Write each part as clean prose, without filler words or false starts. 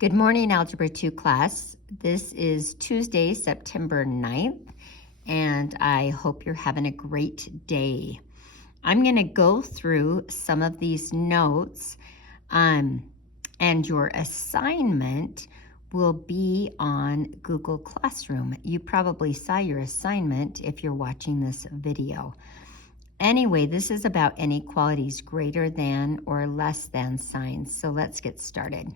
Good morning, Algebra 2 class. This is Tuesday, September 9th, and I hope you're having a great day. I'm going to go through some of these notes, and your assignment will be on Google Classroom. You probably saw your assignment if you're watching this video. Anyway, this is about inequalities, greater than or less than signs. So let's get started.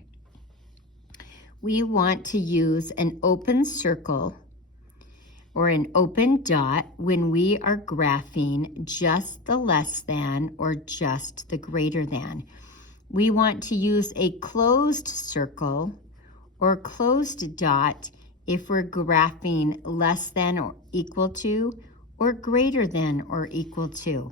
We want to use an open circle or an open dot when we are graphing just the less than or just the greater than. We want to use a closed circle or closed dot if we're graphing less than or equal to or greater than or equal to.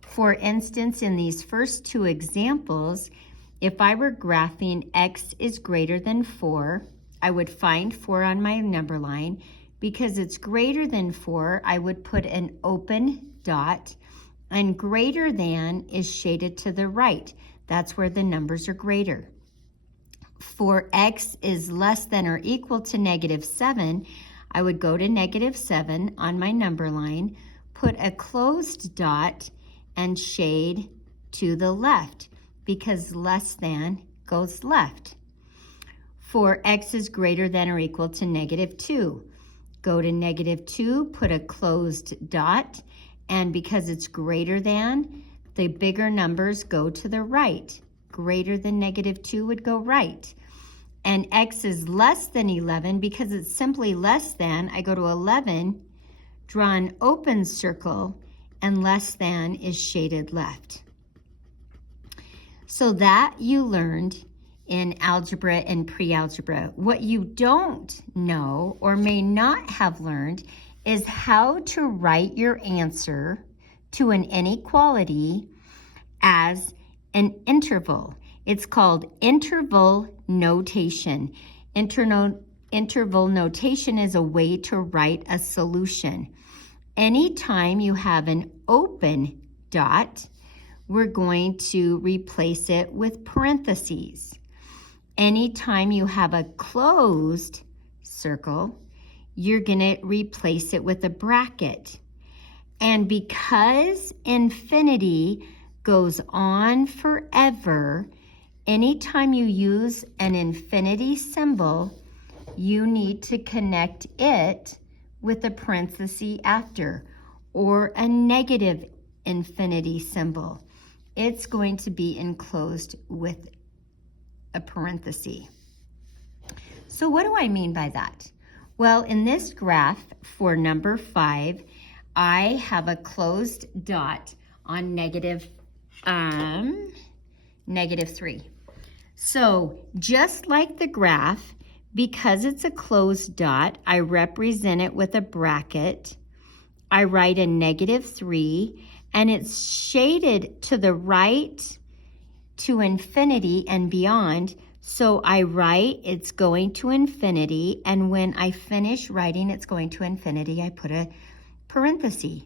For instance, in these first two examples, if I were graphing x is greater than 4, I would find 4 on my number line. Because it's greater than 4, I would put an open dot, and greater than is shaded to the right. That's where the numbers are greater. For x is less than or equal to -7, I would go to -7 on my number line, put a closed dot, and shade to the left, because less than goes left. For x is greater than or equal to -2, go to -2, put a closed dot, and because it's greater than, the bigger numbers go to the right. Greater than -2 would go right. And x is less than 11, because it's simply less than, I go to 11, draw an open circle, and less than is shaded left. So that you learned in algebra and pre-algebra. What you don't know or may not have learned is how to write your answer to an inequality as an interval. It's called interval notation. Interval notation is a way to write a solution. Anytime you have an open dot, we're going to replace it with parentheses. Anytime you have a closed circle, you're going to replace it with a bracket. And because infinity goes on forever, anytime you use an infinity symbol, you need to connect it with a parenthesis after, or a negative infinity symbol. It's going to be enclosed with a parenthesis. So what do I mean by that? Well, in this graph for number 5, I have a closed dot on -3. So just like the graph, because it's a closed dot, I represent it with a bracket. I write a -3, and it's shaded to the right to infinity and beyond. So I write it's going to infinity, and when I finish writing it's going to infinity, I put a parenthesis.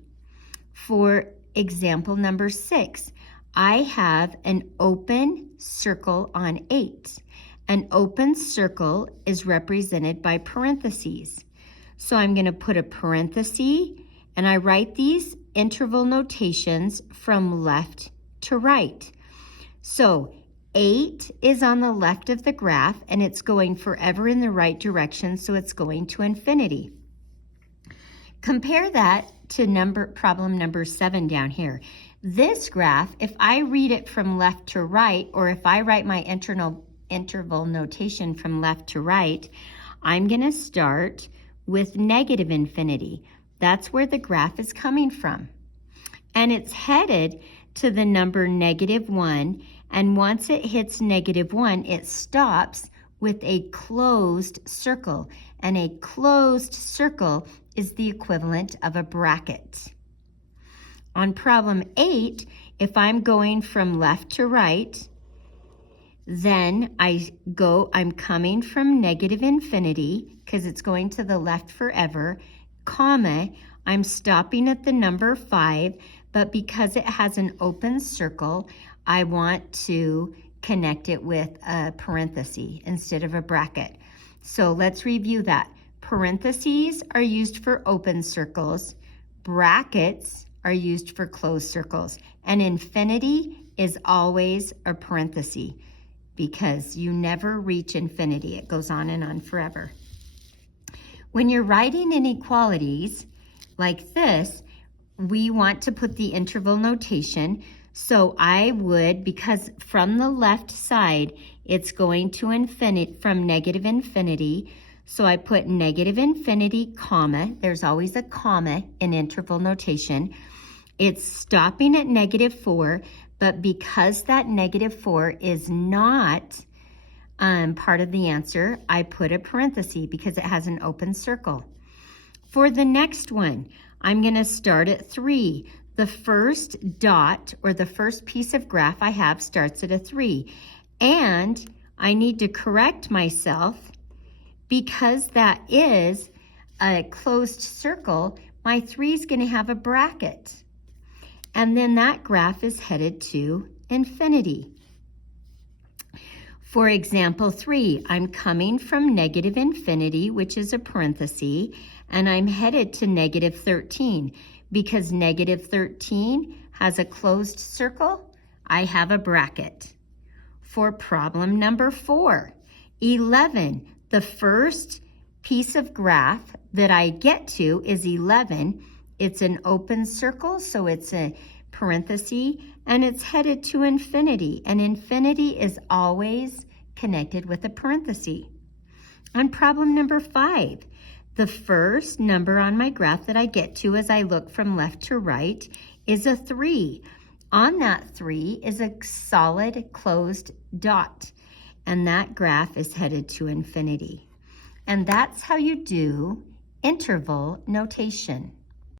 For example number 6, I have an open circle on 8. An open circle is represented by parentheses. So I'm going to put a parenthesis, and I write these interval notations from left to right. So 8 is on the left of the graph, and it's going forever in the right direction, so it's going to infinity. Compare that to problem number 7 down here. This graph, if I read it from left to right, or if I write my interval notation from left to right, I'm going to start with negative infinity. That's where the graph is coming from. And it's headed to the number -1, and once it hits -1, it stops with a closed circle. And a closed circle is the equivalent of a bracket. On problem 8, if I'm going from left to right, then I'm coming from negative infinity, because it's going to the left forever, comma, I'm stopping at the number 5, but because it has an open circle, I want to connect it with a parenthesis instead of a bracket. So let's review that. Parentheses are used for open circles. Brackets are used for closed circles. And infinity is always a parenthesis because you never reach infinity. It goes on and on forever. When you're writing inequalities like this, we want to put the interval notation. So I would, because from the left side, it's going to infinity, from negative infinity. So I put negative infinity, comma. There's always a comma in interval notation. It's stopping at -4, but because that -4 is not part of the answer, I put a parenthesis because it has an open circle. For the next one, I'm going to start at 3. The first dot, or the first piece of graph I have, starts at a 3. And I need to correct myself because that is a closed circle. My 3 is going to have a bracket. And then that graph is headed to infinity. For example 3, I'm coming from negative infinity, which is a parenthesis, and I'm headed to -13. Because -13 has a closed circle, I have a bracket. For problem number 4, 11, the first piece of graph that I get to is 11. It's an open circle, so it's a parenthesis, and it's headed to infinity. And infinity is always connected with a parenthesis. On problem number 5, the first number on my graph that I get to as I look from left to right is a 3. On that 3 is a solid closed dot, and that graph is headed to infinity. And that's how you do interval notation.